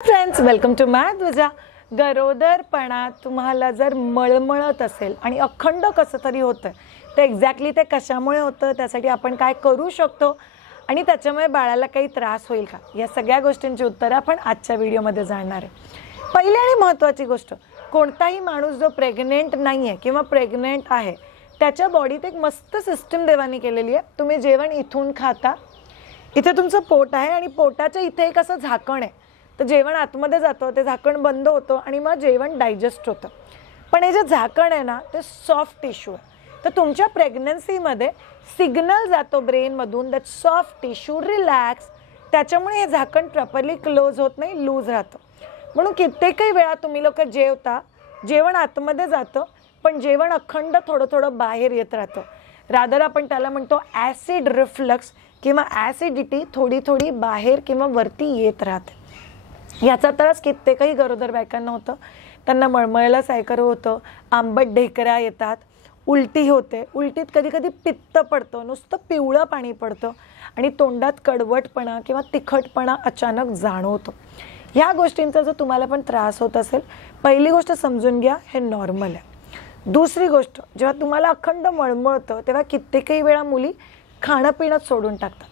Friends, welcome to Madhuja. गरोदरपणात तुम्हाला जर मळमळत असेल आणि अखंड कसं तरी होतं, तर एक्झॅक्टली ते कशामुळे होतं, त्यासाठी आपण काय करू शकतो आणि त्याच्यामुळे बाळाला काही त्रास होईल का, या सगळ्या गोष्टींची उत्तरं आपण आजच्या व्हिडिओमध्ये जाणणार आहे. पहिली आणि महत्त्वाची गोष्ट, कोणताही माणूस जो प्रेग्नेंट नाही आहे किंवा प्रेग्नेंट आहे त्याच्या बॉडीत एक मस्त सिस्टम देवाने केलेली आहे. तुम्ही जेवण इथून खाता, इथे तुमचं पोट आहे आणि पोटाच्या इथे एक असं झाकण आहे, तर जेवण आतमध्ये जातं, ते झाकण बंद होतं आणि मग जेवण डायजेस्ट होतं. पण हे जे झाकण आहे ना, ते सॉफ्ट टिश्यू आहे. तर तुमच्या प्रेग्नन्सीमध्ये सिग्नल जातो ब्रेनमधून दॅट सॉफ्ट टिश्यू रिलॅक्स, त्याच्यामुळे हे झाकण प्रॉपरली क्लोज होत नाही, लूज राहतं. म्हणून कित्येकही वेळा तुम्ही लोक जेवता, जेवण आतमध्ये जातं पण जेवण अखंड थोडं थोडं बाहेर येत राहतं. रादर आपण त्याला म्हणतो ॲसिड रिफ्लक्स किंवा ॲसिडिटी थोडी थोडी बाहेर किंवा वरती येत राहते. याचा त्रास कित्येकही गरोदर बायकांना होतं. त्यांना मळमळलं सायकर होतं, आंबट ढेकऱ्या येतात, उलटी होते, उलटीत कधी कधी पित्त पडतं, नुसतं पिवळं पाणी पडतं आणि तोंडात कडवटपणा किंवा तिखटपणा अचानक जाणवतो. ह्या गोष्टींचा जर तुम्हाला पण त्रास होत असेल, पहिली गोष्ट समजून घ्या, हे नॉर्मल आहे. दुसरी गोष्ट, जेव्हा तुम्हाला अखंड मळमळतं तेव्हा कित्येकही वेळा मुली खाणं पिणं सोडून टाकतात.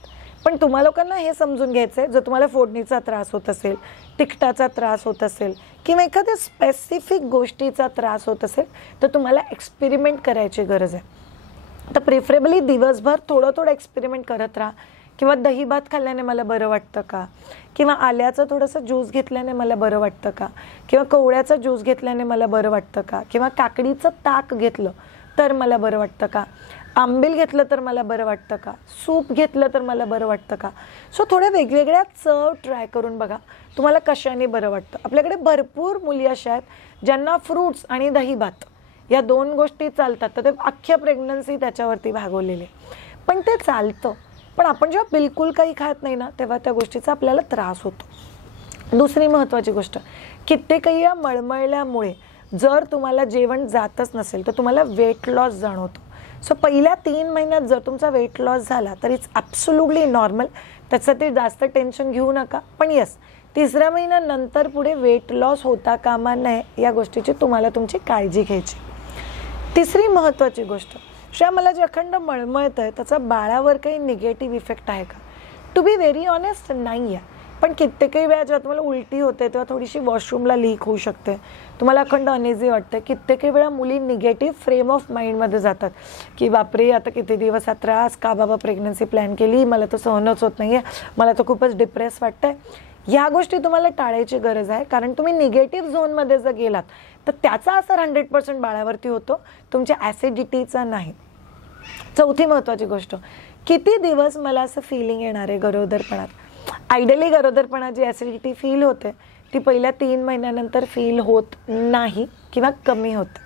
पण तुम्हा लोकांना हे समजून घ्यायचं आहे, जर तुम्हाला फोडणीचा त्रास होत असेल, तिखटाचा त्रास होत असेल किंवा एखाद्या स्पेसिफिक गोष्टीचा त्रास होत असेल, तर तुम्हाला एक्सपेरिमेंट करायची गरज आहे. तर प्रिफरेबली दिवसभर थोडं थोडं एक्सपेरिमेंट करत राहा. किंवा दही भात खाल्ल्याने मला बरं वाटतं का, किंवा आल्याचं थोडंसं ज्यूस घेतल्याने मला बरं वाटतं का, किंवा कवळ्याचा ज्यूस घेतल्याने मला बरं वाटतं का, किंवा काकडीचं ताक घेतलं तर मला बरं वाटतं का, आंबील घेतलं तर मला बरं वाटतं का, सूप घेतलं तर मला बरं वाटतं का. सो थोड्या वेगवेगळ्या चव ट्राय करून बघा तुम्हाला कशाने बरं वाटतं. आपल्याकडे भरपूर मुली अशा आहेत ज्यांना फ्रूट्स आणि दही भात या दोन गोष्टी चालतात, तर ते अख्ख्या प्रेग्नन्सी त्याच्यावरती भागवलेले, पण ते चालतं. पण आपण जेव्हा बिलकुल काही खात नाही ना, तेव्हा त्या गोष्टीचा आपल्याला त्रास होतो. दुसरी महत्त्वाची गोष्ट, कित्येकही या मळमळल्यामुळे जर तुम्हाला जेवण जातच नसेल तर तुम्हाला वेट लॉस जाणवतो. सो पहिल्या 3 महिन्यात जर तुमचा वेट लॉस झाला तर इट्स ॲब्सोल्युटली नॉर्मल, त्यासाठी जास्त टेन्शन घेऊ नका. पण येस, 3ऱ्या महिन्यानंतर पुढे वेट लॉस होता कामा नये, या गोष्टीची तुम्हाला तुमची काळजी घ्यायची. तिसरी महत्त्वाची गोष्ट, मला जे अखंड मळमळत आहे त्याचा बाळावर काही निगेटिव्ह इफेक्ट आहे का? टू बी व्हेरी ऑनेस्ट, नाही आहे. पण कित्येकही वेळा जेव्हा तुम्हाला उलटी होते तेव्हा थोडीशी वॉशरूमला लीक होऊ शकते, तुम्हाला अखंड अनइझी वाटते. कित्येकही वेळा मुली निगेटिव्ह फ्रेम ऑफ माइंडमध्ये जातात की बापरे, आता किती दिवस हा त्रास का बाबा, प्रेग्नन्सी प्लॅन केली, मला तर सहनच होत नाही आहे, मला तर खूपच डिप्रेस वाटतंय. ह्या गोष्टी तुम्हाला टाळायची गरज आहे, कारण तुम्ही निगेटिव्ह झोनमध्ये जर गेलात तर त्याचा असर 100% बाळावरती होतो, तुमच्या ॲसिडिटीचा नाही. चौथी महत्त्वाची गोष्ट, किती दिवस मला असं फिलिंग येणार आहे गरोदरपणात. आयडियली गरोदरपणात जी ॲसिडिटी फील होते ती पहिल्या 3 महिन्यानंतर फील होत नाही किंवा कमी होतं.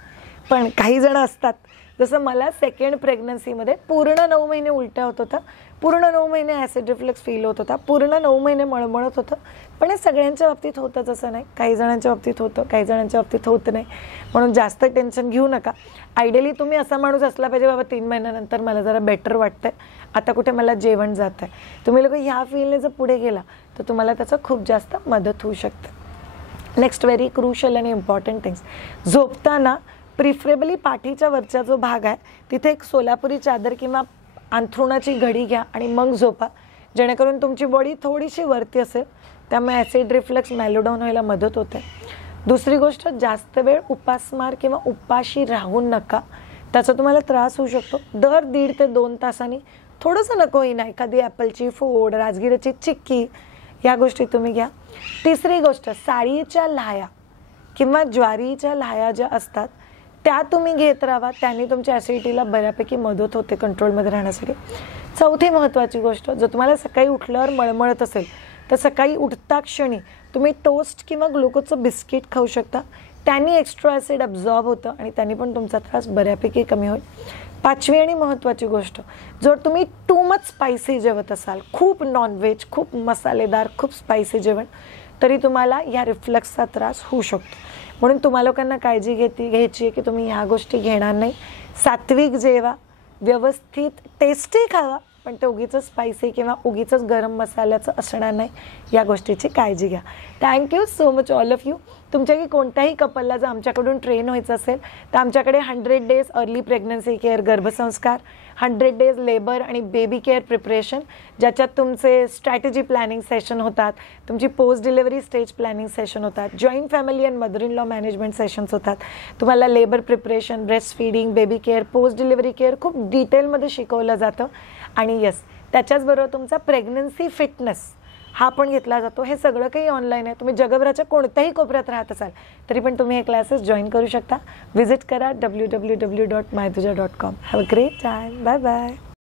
पण काही जण असतात, जसं मला सेकंड प्रेग्नन्सीमध्ये पूर्ण 9 महिने उलट्या होत होता, पूर्ण 9 महिने ॲसिड रिफ्लक्स फील होत होता, पूर्ण 9 महिने मळमळत होतं. पण हे सगळ्यांच्या बाबतीत होतंच असं नाही, काही जणांच्या बाबतीत होतं, काही जणांच्या बाबतीत होत नाही. म्हणून जास्त टेन्शन घेऊ नका. आयडियली तुम्ही असा माणूस असला पाहिजे, बाबा 3 महिन्यानंतर मला जरा बेटर वाटतंय, आता कुठे मला जेवण जात आहे. तुम्ही लोक ह्या फीलने जर पुढे गेला तर तुम्हाला त्याचं खूप जास्त मदत होऊ शकते. नेक्स्ट व्हेरी क्रुशल आणि इम्पॉर्टंट थिंग्स, झोपताना प्रिफरेबली पाठीच्या वरचा जो भाग आहे तिथे एक सोलापुरी चादर किंवा अंथरुणाची घडी घ्या आणि मग झोपा, जेणेकरून तुमची बॉडी थोडीशी वरती असेल, त्यामुळे ॲसिड रिफ्लक्स मेलोडाऊन व्हायला मदत होते. दुसरी गोष्ट, जास्त वेळ उपासमार किंवा उपाशी राहू नका, त्याचा तुम्हाला त्रास होऊ शकतो. दर 1.5 ते 2 तासांनी थोडंसं नको होईना एखादी ॲपलची फोड, राजगिराची चिक्की, या गोष्टी तुम्ही घ्या. तिसरी गोष्ट, साळीच्या लाह्या किंवा ज्वारीच्या लाह्या ज्या असतात त्या तुम्ही घेत राहा, त्याने तुमच्या ॲसिडिटीला बऱ्यापैकी मदत होते कंट्रोलमध्ये राहण्यासाठी. चौथी महत्त्वाची गोष्ट, जर तुम्हाला सकाळी उठल्यावर मळमळत असेल तर सकाळी उठता क्षणी तुम्ही टोस्ट किंवा ग्लुकोजचं बिस्किट खाऊ शकता, त्यांनी एक्स्ट्रा ॲसिड अब्झॉर्ब होतं आणि त्यांनी पण तुमचा त्रास बऱ्यापैकी कमी होईल. 5वी आणि महत्त्वाची गोष्ट, जर तुम्ही टू मच स्पायसी जेवत असाल, खूप नॉनव्हेज, खूप मसालेदार, खूप स्पायसी जेवण, तरी तुम्हाला या रिफ्लक्सचा त्रास होऊ शकतो. म्हणून तुम्हा लोकांना काळजी घ्यायची आहे की तुम्ही ह्या गोष्टी घेणार नाही. सात्विक जेवा, व्यवस्थित टेस्टी खावा, पण ते उगीच स्पायसी किंवा उगीच गरम मसाल्याचं असणार नाही, या गोष्टीची काळजी घ्या. Thank you so much all of you. तुमच्याही कोणत्याही कपलला जर आमच्याकडून ट्रेन व्हायचं असेल तर आमच्याकडे 100 डेज अर्ली प्रेग्नन्सी केअर, गर्भसंस्कार, 100 डेज लेबर आणि बेबी केअर प्रिपरेशन, ज्याच्यात तुमचे स्ट्रॅटेजी प्लॅनिंग सेशन होतात, तुमची post delivery stage planning session होतात, joint family and mother in law management sessions होतात, तुम्हाला labour preparation, breast feeding, baby care, post delivery care खूप डिटेलमध्ये शिकवलं जातं. आणि येस, त्याच्याचबरोबर तुमचा प्रेग्नन्सी फिटनेस हा पण घेतला जातो. हे सगळं काही ऑनलाईन आहे. तुम्ही जगभराच्या कोणत्याही कोपऱ्यात राहत असाल तरी पण तुम्ही हे क्लासेस जॉईन करू शकता. व्हिजिट करा www.mytuja.com. Have a great time. Bye bye.